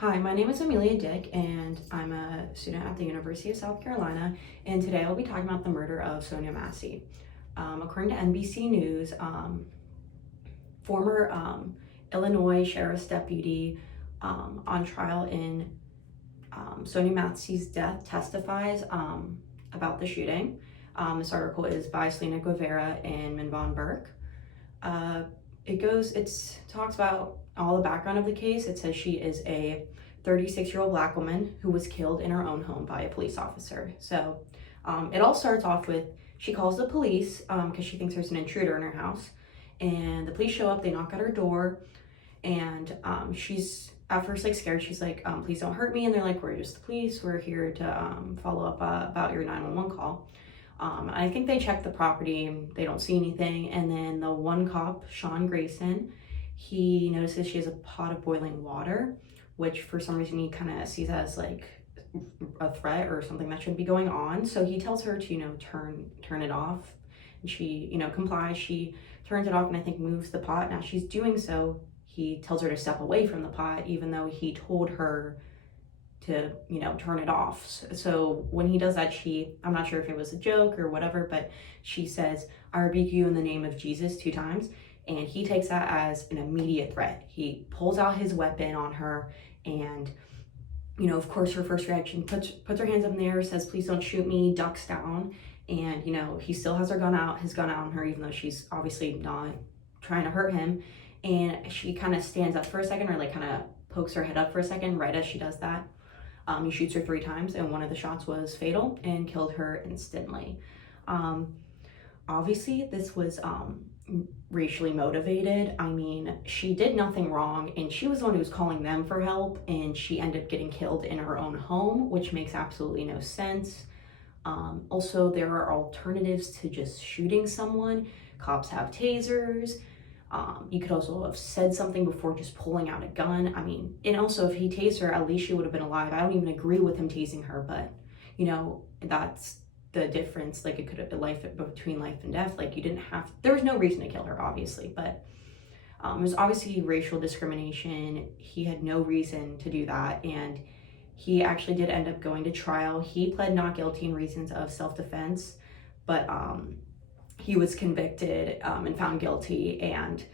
Hi, my name is Amelia Dick, and I'm a student at the University of South Carolina, and today I'll be talking about the murder of Sonia Massey. According to NBC News, former Illinois Sheriff's Deputy on trial in Sonia Massey's death testifies about the shooting. This article is by Selena Guevara and Minvon Burke. It talks about all the background of the case. It says she is a 36-year-old Black woman who was killed in her own home by a police officer. So it all starts off with she calls the police because she thinks there's an intruder in her house, and the police show up. They knock at her door, and she's at first scared. She's like, please don't hurt me. And they're like, we're just the police, we're here to follow up about your 911 call. I think they check the property, they don't see anything, and then the one cop, Sean Grayson, he notices she has a pot of boiling water, which for some reason he kind of sees as like a threat or something that shouldn't be going on. So he tells her to turn it off, and she complies. She turns it off and I think moves the pot. Now she's doing so, he tells her to step away from the pot, even though he told her to turn it off. So when he does that, I'm not sure if it was a joke or whatever, but she says, I rebuke you in the name of Jesus 2 times, and he takes that as an immediate threat. He pulls out his weapon on her, and of course her first reaction, puts her hands up in the air, says please don't shoot me, ducks down, and he still has his gun out on her, even though she's obviously not trying to hurt him. And she kind of stands up for a second, or kind of pokes her head up for a second. Right as she does that, he shoots her 3 times, and one of the shots was fatal and killed her instantly. Obviously, this was racially motivated. I mean, she did nothing wrong, and she was the one who was calling them for help, and she ended up getting killed in her own home, which makes absolutely no sense. Also, there are alternatives to just shooting someone. Cops have tasers. You could also have said something before just pulling out a gun. I mean, and also if he tased her, at least she would have been alive. I don't even agree with him tasing her, but that's the difference. It could have been between life and death. There was no reason to kill her, obviously, but it was obviously racial discrimination. He had no reason to do that, and he actually did end up going to trial. He pled not guilty in reasons of self-defense, but he was convicted and found guilty and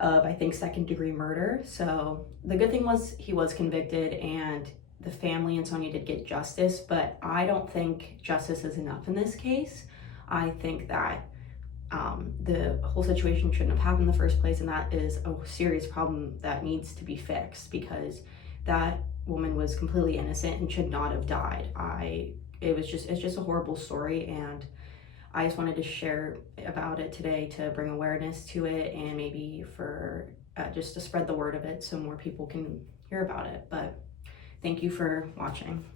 of, I think, 2nd-degree murder. So the good thing was he was convicted, and the family and Sonia did get justice, but I don't think justice is enough in this case. I think that the whole situation shouldn't have happened in the first place, and that is a serious problem that needs to be fixed, because that woman was completely innocent and should not have died. It's just a horrible story, and I just wanted to share about it today to bring awareness to it, and maybe for just to spread the word of it so more people can hear about it. But thank you for watching.